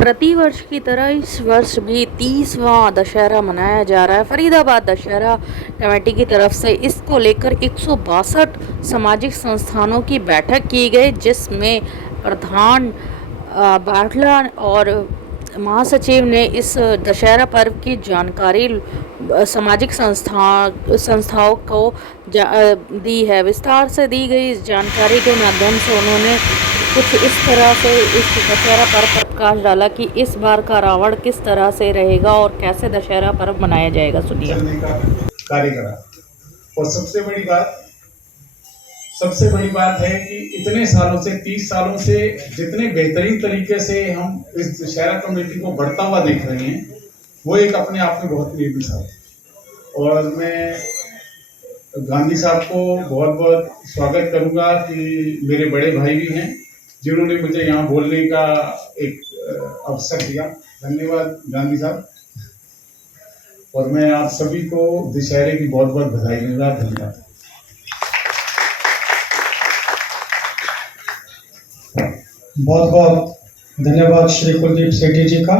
प्रतिवर्ष की तरह इस वर्ष भी 30वां दशहरा मनाया जा रहा है। फरीदाबाद दशहरा कमेटी की तरफ से इसको लेकर 162 सामाजिक संस्थानों की बैठक की गई, जिसमें प्रधान बाटला और महासचिव ने इस दशहरा पर्व की जानकारी सामाजिक संस्थाओं को दी है। विस्तार से दी गई इस जानकारी के माध्यम से उन्होंने कुछ इस तरह से इस दशहरा पर्व पर प्रकाश डाला कि इस बार का रावण किस तरह से रहेगा और कैसे दशहरा पर्व मनाया जाएगा। सुनिए। कार्य करा। और सबसे बड़ी बात है कि इतने सालों से 30 सालों से जितने बेहतरीन तरीके से हम इस दशहरा कमेटी को बढ़ता हुआ देख रहे हैं, वो एक अपने आप में बहुत बड़ी मिसाल है। और मैं गांधी साहब को बहुत बहुत स्वागत करूंगा कि मेरे बड़े भाई भी हैं जिन्होंने मुझे यहाँ बोलने का एक अवसर दिया। धन्यवाद गांधी साहब। और मैं आप सभी को दशहरे की बहुत बहुत बधाई दूंगा। धन्यवाद। बहुत बहुत धन्यवाद श्री कुलदीप सेठी जी का।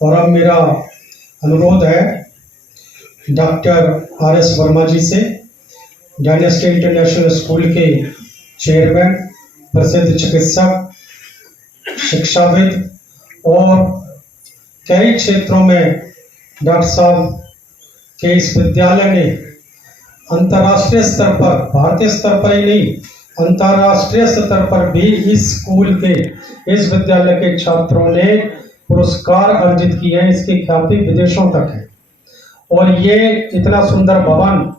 और अब मेरा अनुरोध है डॉक्टर आर.एस. वर्मा जी से, डायनेस्टी इंटरनेशनल स्कूल के चेयरमैन, प्रसिद्ध चिकित्सक, शिक्षाविद और कई क्षेत्रों में डॉक्टर साहब के इस विद्यालय ने अंतर्राष्ट्रीय स्तर पर, भारतीय स्तर पर ही नहीं अंतर्राष्ट्रीय स्तर पर भी इस स्कूल के, इस विद्यालय के छात्रों ने पुरस्कार अर्जित किए हैं। इसकी ख्याति विदेशों तक है। और ये इतना सुंदर भवन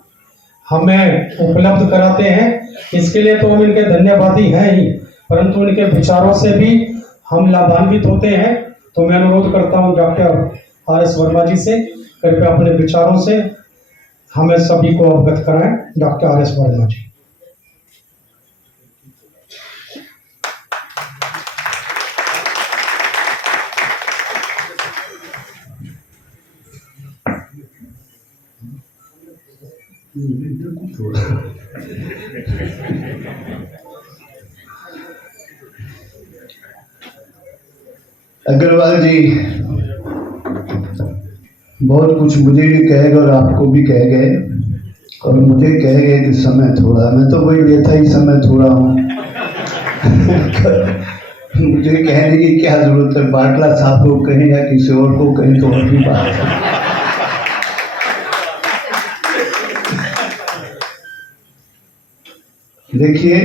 हमें उपलब्ध कराते हैं, इसके लिए तो हम इनके धन्यवादी हैं ही, परंतु इनके विचारों से भी हम लाभान्वित होते हैं। तो मैं अनुरोध करता हूं डॉक्टर आर.एस. वर्मा जी से, कृपया अपने विचारों से हमें सभी को अवगत कराएं। Doctor R S. वर्मा जी। अग्रवाल जी बहुत कुछ मुझे भी कह गए और आपको भी कह गए, और मुझे कह गए कि समय थोड़ा, मैं तो वही लेता ही समय थोड़ा हूँ। मुझे कहने की क्या जरूरत है, बाटला साहब को कहें या किसी और को कहें तो और भी बात है। देखिए,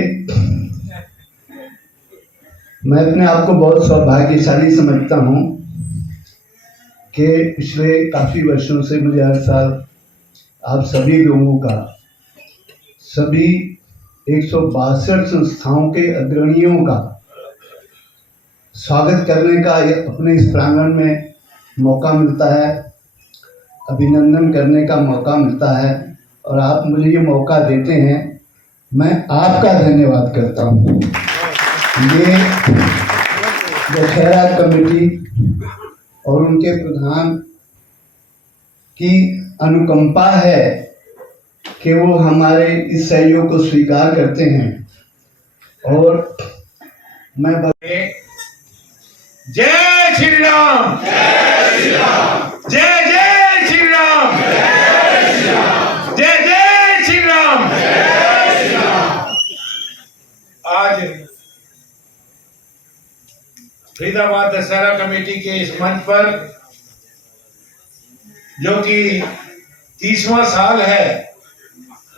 मैं अपने आप को बहुत सौभाग्यशाली समझता हूँ कि पिछले काफ़ी वर्षों से मुझे हर साल आप सभी लोगों का, सभी 162 संस्थाओं के अग्रणियों का स्वागत करने का अपने इस प्रांगण में मौका मिलता है, अभिनंदन करने का मौका मिलता है, और आप मुझे ये मौका देते हैं। मैं आपका धन्यवाद करता हूँ। ये दशहरा कमेटी और उनके प्रधान की अनुकंपा है कि वो हमारे इस सहयोग को स्वीकार करते हैं। और मैं जय श्री राम, जय श्री राम, जय जय श्री राम, जय श्री राम, जय जय श्री राम, जय श्री राम। आज फरीदाबाद दशहरा कमेटी के इस मंच पर, जो कि 30वां साल है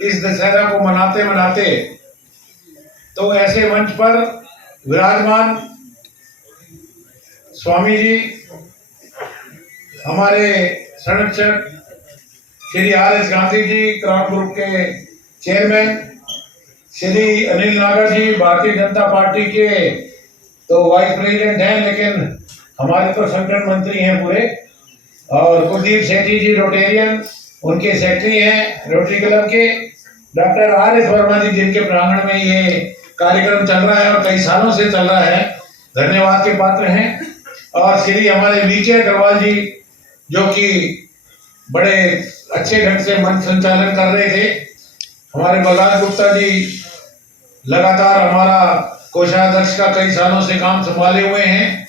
इस दशहरा को मनाते मनाते, तो ऐसे मंच पर विराजमान स्वामी जी, हमारे संरक्षक श्री आर.एस. गांधी जी, क्रांत ग्रुप के चेयरमैन, श्री अनिल नागर जी भारतीय जनता पार्टी के तो वाइस प्रेसिडेंट हैं, लेकिन हमारे तो संगठन मंत्री हैं पूरे, और कुलदीप सेठी जी रोटेरियन, उनके सेक्रेटरी हैं रोटरी क्लब के, डॉक्टर आर.एस. वर्मा जी जिनके प्रांगण में ये कार्यक्रम चल रहा है और कई सालों से चल रहा है, धन्यवाद के पात्र हैं। और श्री हमारे वी.के. अग्रवाल जी, जो कि बड़े अच्छे ढंग से मंच संचालन कर रहे थे, हमारे बलराज गुप्ता जी लगातार हमारा कोषाध्यक्ष का कई सालों से काम संभाले हुए हैं,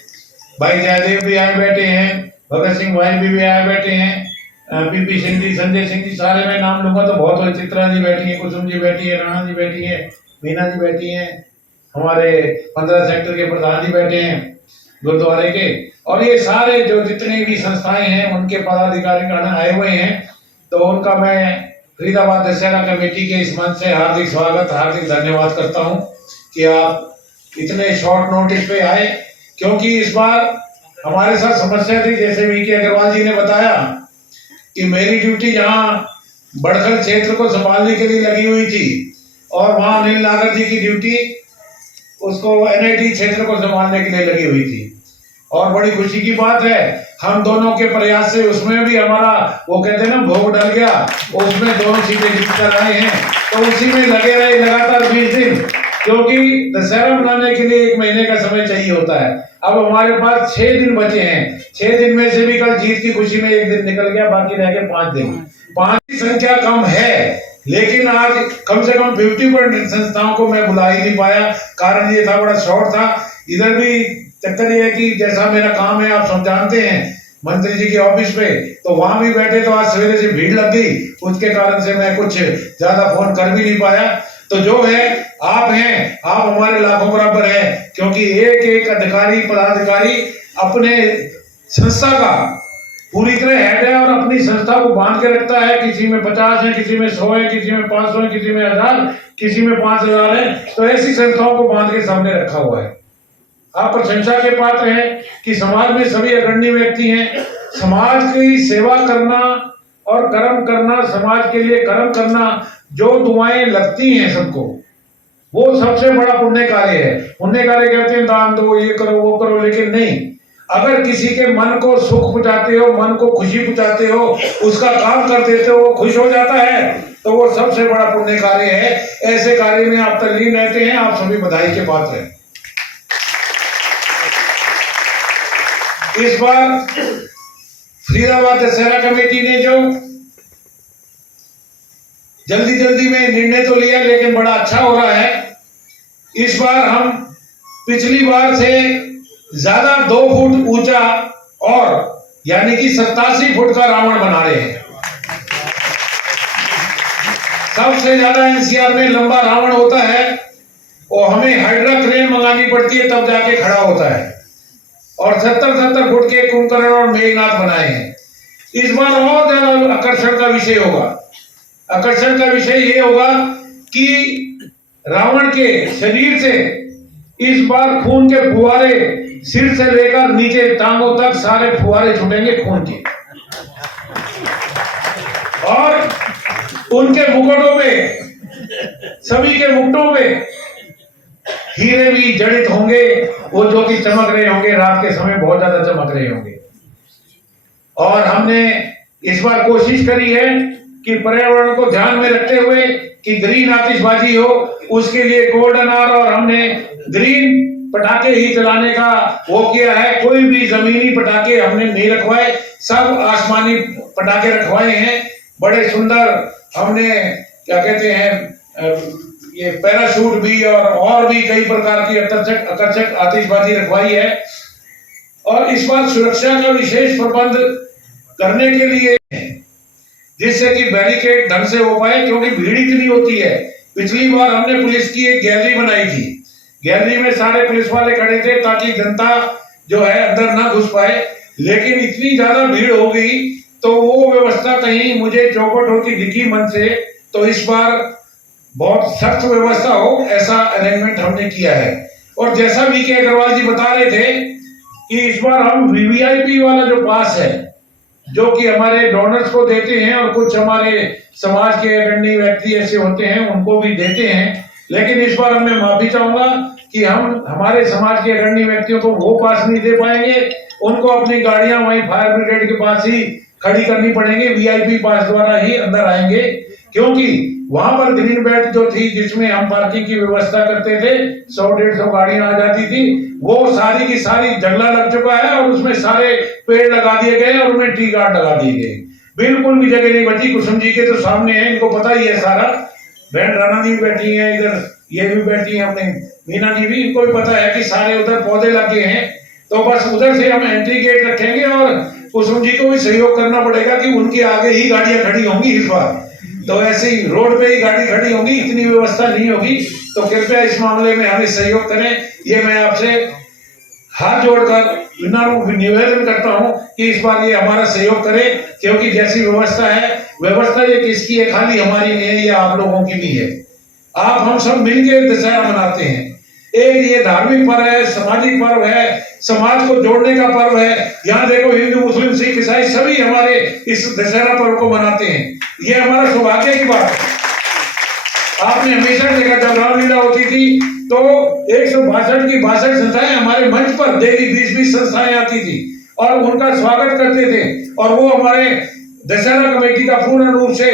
भाई जयदेव भी आए बैठे हैं, भगत सिंह भाई भी आए बैठे हैं, पीपी सिंह जी, संजय सिंह जी, सारे मैं नाम लूंगा तो बहुत हो। चित्रा जी बैठी है, कुसुम जी बैठी है, राणा जी बैठी है, मीना जी बैठी है, हमारे 15 सेक्टर के प्रधान जी बैठे हैं गुरुद्वारे के, और ये सारे जो जितनी भी संस्थाएं हैं उनके पदाधिकारी आए हुए हैं। तो उनका मैं फरीदाबाद दशहरा कमेटी के इस मंच से हार्दिक स्वागत, हार्दिक धन्यवाद करता हूं कि आप इतने शॉर्ट नोटिस पे आए, क्योंकि इस बार हमारे साथ समस्या थी, जैसे वी के अग्रवाल जी ने बताया कि मेरी ड्यूटी यहाँ बड़खल क्षेत्र को संभालने के लिए लगी हुई थी और वहां अनिल नागर जी की ड्यूटी उसको एनआईटी क्षेत्र को संभालने के लिए लगी हुई थी। और बड़ी खुशी की बात है, हम दोनों के प्रयास से उसमें भी हमारा वो कहते हैं ना भोग डल गया, उसमें दोनों सीटें जीत कर आए हैं। तो उसी में लगे रहे लगातार 20 दिन, क्योंकि दशहरा मनाने के लिए 1 महीने का समय चाहिए होता है। अब हमारे पास 6 दिन बचे हैं, 6 दिन में से भी कल जीत की खुशी में 1 दिन निकल गया, बाकी रह गए 5 दिन। 5 की संख्या कम है, लेकिन आज कम से कम 50% संस्थाओं को मैं बुला ही नहीं पाया। कारण ये था, बड़ा शॉर्ट था। इधर भी चक्कर ये है कि जैसा मेरा काम है आप सब जानते हैं, मंत्री जी के ऑफिस पे, तो वहां भी बैठे तो आज सवेरे से भीड़ लग गई, उसके कारण से मैं कुछ ज्यादा फोन कर भी नहीं पाया। तो जो है आप हैं, आप हमारे लाखों बराबर हैं, क्योंकि एक एक अधिकारी पदाधिकारी अपने संस्था का पूरी तरह हेड है और अपनी संस्था को बांध के रखता है। किसी में 50 है, किसी में 100 है, किसी में 500 है, किसी में 1000, किसी में 5000 है। तो ऐसी संस्थाओं को बांध के सामने रखा हुआ है। आप प्रशंसा के पात्र हैं कि समाज में सभी अग्रणी व्यक्ति हैं। समाज की सेवा करना और कर्म करना, समाज के लिए कर्म करना, जो दुआएं लगती हैं सबको, वो सबसे बड़ा पुण्य कार्य है। पुण्य कार्य कहते हैं दान दो, ये करो, वो करो, लेकिन नहीं, अगर किसी के मन को सुख पहुंचाते हो, मन को खुशी पहुंचाते हो, उसका काम कर देते हो, वो खुश हो जाता है, तो वो सबसे बड़ा पुण्य कार्य है। ऐसे कार्य में आप तल्लीन रहते हैं, आप सभी बधाई के पात्र हैं। इस बार फरीदाबाद दशहरा कमेटी ने जो जल्दी में निर्णय तो लिया, लेकिन बड़ा अच्छा हो रहा है। इस बार हम पिछली बार से ज्यादा 2 फुट ऊंचा और यानी कि 87 फुट का रावण बना रहे हैं। सबसे ज्यादा एनसीआर में लंबा रावण होता है और हमें हाइड्रा क्रेन मंगानी पड़ती है, तब जाके खड़ा होता है। और 70 फुट के कुंभकर्ण और मेघनाथ बनाए हैं। इस बार और ज्यादा आकर्षण का विषय होगा। आकर्षण का विषय ये होगा कि रावण के शरीर से इस बार खून के फुहारे, सिर से लेकर नीचे टांगों तक सारे फुहारे छूटेंगे खून के, और उनके मुकुटों पे, सभी के मुकुटों पे हीरे भी जड़ित होंगे, वो जो कि चमक रहे होंगे, रात के समय बहुत ज्यादा चमक रहे होंगे। और हमने इस बार कोशिश करी है कि पर्यावरण को ध्यान में रखते हुए कि ग्रीन आतिशबाजी हो, उसके लिए गोल्डन आवर और हमने ग्रीन पटाखे ही चलाने का वो किया है। कोई भी जमीनी पटाखे हमने नहीं रखवाए, सब आसमानी पटाखे रखवाए हैं। बड़े सुंदर हमने क्या कहते हैं ये पैराशूट भी और भी कई प्रकार की आकर्षक आतिशबाजी रखवाई है। और इस बार सुरक्षा का विशेष प्रबंध करने के लिए, जिससे कि बैरिकेड ढंग से हो पाए, क्योंकि भीड़ इतनी होती है। पिछली बार हमने पुलिस की एक गैलरी बनाई थी, गैलरी में सारे पुलिस वाले खड़े थे ताकि जनता जो है अंदर ना घुस पाए, लेकिन इतनी ज्यादा भीड़ हो गई तो वो व्यवस्था कहीं मुझे चौपट होती दिखी मन से। तो इस बार बहुत सख्त व्यवस्था हो, ऐसा अरेंजमेंट हमने किया है। और जैसा वी के अग्रवाल जी बता रहे थे कि इस बार हम वीवीआईपी वाला जो पास है, जो कि हमारे डोनर्स को देते हैं और कुछ हमारे समाज के अग्रणी व्यक्ति ऐसे होते हैं उनको भी देते हैं, लेकिन इस बार मैं माफी चाहूंगा कि हम हमारे समाज के अग्रणी व्यक्तियों को वो पास नहीं दे पाएंगे। उनको अपनी गाड़ियां वहीं फायर ब्रिगेड के पास ही खड़ी करनी पड़ेंगे, वीआईपी पास द्वारा ही अंदर आएंगे, क्योंकि वहां पर ग्रीन बेल्ट जो थी जिसमें हम पार्किंग की व्यवस्था करते थे, 100-150 गाड़ियां आ जाती थी, वो सारी की सारी जंगला लग चुका है और उसमें सारे पेड़ लगा दिए गए और उनमें टी गार्ड लगा दिए गए। बिल्कुल भी जगह नहीं बची। कुसुम जी के तो सामने है, इनको पता ही है सारा। बहन राणा जी बैठी है, इधर ये भी बैठी है, अपने मीना जी भी, इनको भी पता है कि सारे उधर पौधे लगे हैं। तो बस उधर से हम एंट्री गेट रखेंगे और कुसुम जी को भी सहयोग करना पड़ेगा कि उनके आगे ही गाड़ियां खड़ी होंगी इस बार। तो ऐसे ही रोड पे ही गाड़ी खड़ी होगी, इतनी व्यवस्था नहीं होगी। तो कृपया इस मामले में हमें सहयोग करें, ये मैं आपसे हाथ जोड़कर निवेदन करता हूं कि इस बार ये हमारा सहयोग करें, क्योंकि जैसी व्यवस्था है, व्यवस्था ये किसकी है, खाली हमारी नहीं है, ये आप लोगों की भी है। आप हम सब मिलकर दशहरा मनाते हैं। एक ये धार्मिक पर्व है, सामाजिक पर्व है, समाज को जोड़ने का पर्व है। यहाँ देखो हिंदू, मुस्लिम, सिख, ईसाई सभी हमारे इस दशहरा पर्व को मनाते हैं। ये हमारा सौभाग्य की बात है। आपने हमेशा देखा जब रामलीला होती थी तो 162 की 62 संस्थाएं हमारे मंच पर डेली 20-20 संस्थाएं आती थी और उनका स्वागत करते थे। और वो हमारे दशहरा कमेटी का पूर्ण रूप से,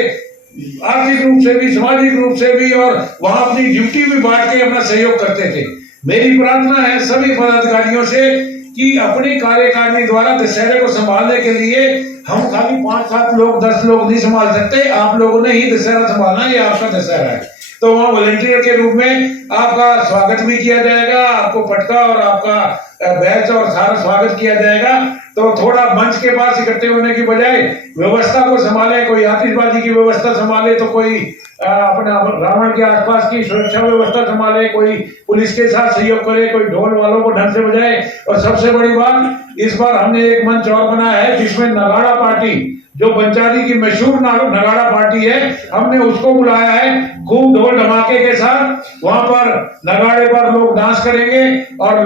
आर्थिक रूप से भी, सामाजिक रूप से भी, और वहां अपनी ड्यूटी भी बांट के अपना सहयोग करते थे। मेरी प्रार्थना है सभी पदाधिकारियों से कि अपनी कार्यकारिणी द्वारा दशहरे को संभालने के लिए हम खाली 5-7 लोग, 10 लोग नहीं संभाल सकते। आप लोगों ने ही दशहरा संभालना, ये आपका दशहरा है। तो वहाँ वॉलंटियर के रूप में आपका स्वागत भी किया जाएगा, आपको पटका और आपका बैच और सारा स्वागत किया जाएगा। तो थोड़ा मंच के पास इकट्ठे होने की बजाय व्यवस्था को संभाले, कोई आतिशबाजी की व्यवस्था संभाले, तो कोई अपना रावण के आसपास की सुरक्षा व्यवस्था संभाले, कोई पुलिस के साथ सहयोग करे, कोई ढोल वालों को ढंग से बजाए। और सबसे बड़ी बात, इस बार हमने एक मंच और बनाया है जिसमें नगाड़ा पार्टी, जो बंचारी की मशहूर नगाड़ा पार्टी है, हमने उसको बुलाया है। खूब ढोल धमाके के साथ वहां पर नगाड़े पर लोग डांस करेंगे और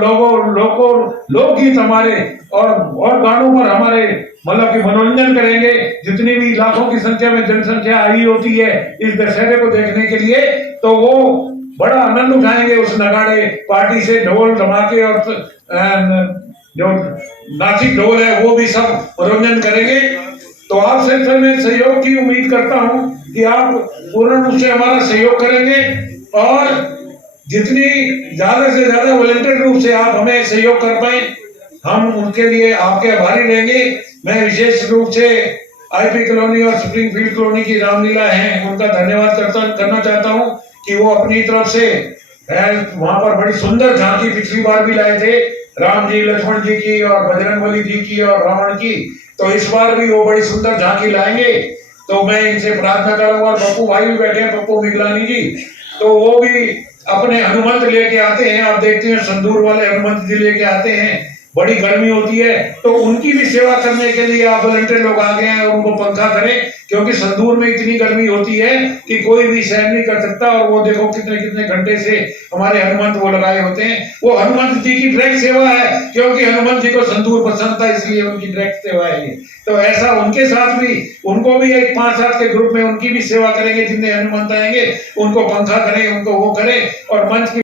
लोकगीत हमारे और गानों पर हमारे मतलब कि मनोरंजन करेंगे। जितनी भी लाखों की संख्या में जनसंख्या आई होती है इस दशहरे को देखने के लिए, तो वो बड़ा आनंद उठाएंगे उस नगाड़े पार्टी से। ढोल धमाके और जो नासिक ढोल है वो भी सब मनोरंजन करेंगे। तो आपसे फिर मैं सहयोग की उम्मीद करता हूं कि आप पूर्ण रूप से हमारा सहयोग करेंगे और जितनी ज्यादा से ज्यादा वॉलंटियर रूप से आप हमें सहयोग कर पाए, हम उनके लिए आपके आभारी रहेंगे। मैं विशेष रूप से आईपी कॉलोनी और स्प्रिंगफील्ड कॉलोनी की रामलीला है उनका धन्यवाद करना चाहता हूं कि वो अपनी तरफ से वहां पर बड़ी सुंदर झांकी पिछली बार भी लाए थे, राम जी, लक्ष्मण जी की और बजरंगबली जी की और रावण की। तो इस बार भी वो बड़ी सुंदर झांकी लाएंगे। तो मैं इनसे प्रार्थना करूंगा, और पप्पू भाई भी बैठे हैं, पप्पू मिगलानी जी, तो वो भी अपने हनुमंत लेके आते हैं। आप देखते हैं संदूर वाले हनुमंत जी लेके आते हैं। बड़ी गर्मी होती है तो उनकी भी सेवा करने के लिए आप वॉलंटियर लोग आ गए हैं और उनको पंखा करें, क्योंकि संदूर में इतनी गर्मी होती है कि कोई भी सहन नहीं कर सकता। और वो देखो कितने कितने घंटे से हमारे हनुमंत वो लगाए होते हैं। वो हनुमंत जी की डायरेक्ट सेवा है, क्योंकि हनुमंत जी को संदूर पसंद था, इसलिए उनकी डायरेक्ट सेवा है ये। तो ऐसा उनके साथ भी, उनको भी एक 5-7 के ग्रुप में उनकी भी सेवा करेंगे। जितने हनुमंत आएंगे उनको पंखा करें, उनको वो करें और मंच की